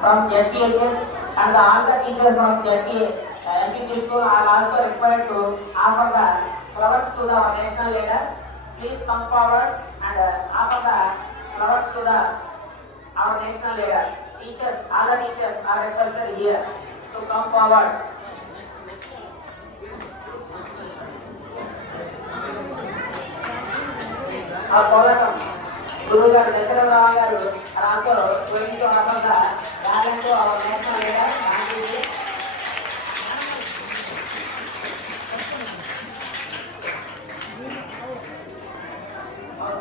from ZPHS and all the teachers from MPP school are also required to offer the flowers to the national leader. Please come forward and offer the flowers to our national leader. Teachers, all the teachers are requested here to come forward. Guru Garu Dasharatha Garu are also going to offer the garland to our national leader.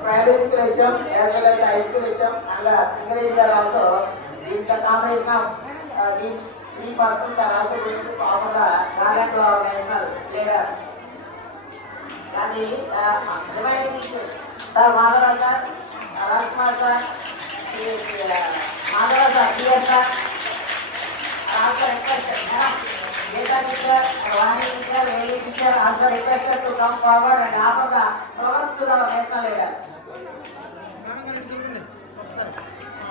Primary school exam as well as the high school exam and the English are also in the combination of these three persons are also going to offer the garland to our national leader. And the remaining teachers, Sir Madhava sir, Rajkumar sir, Madhava sir, P.S. sir, are also requested. Data teacher, Vani teacher, Veli teacher are also requested to come forward and offer the flowers to the national leader.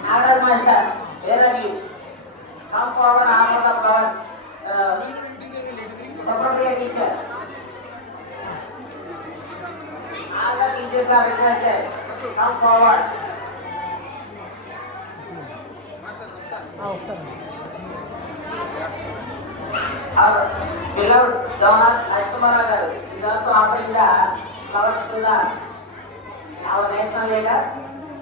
Nagaraj Master, where are you? Come forward and offer the flowers. Secretary teacher. All the teachers are requested. Come forward. Our beloved Governor Rajkumar Garu is also offering the flowers to our national leader.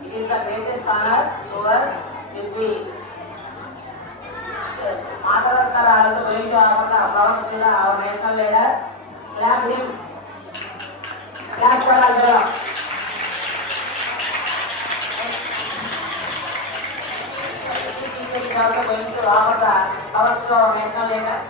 It is the greatest honor to us if we Madhava sir are also going to offer the flowers to our national leader. Clap him. Clap for us. Teacher is also going to offer the flowers to our national leader.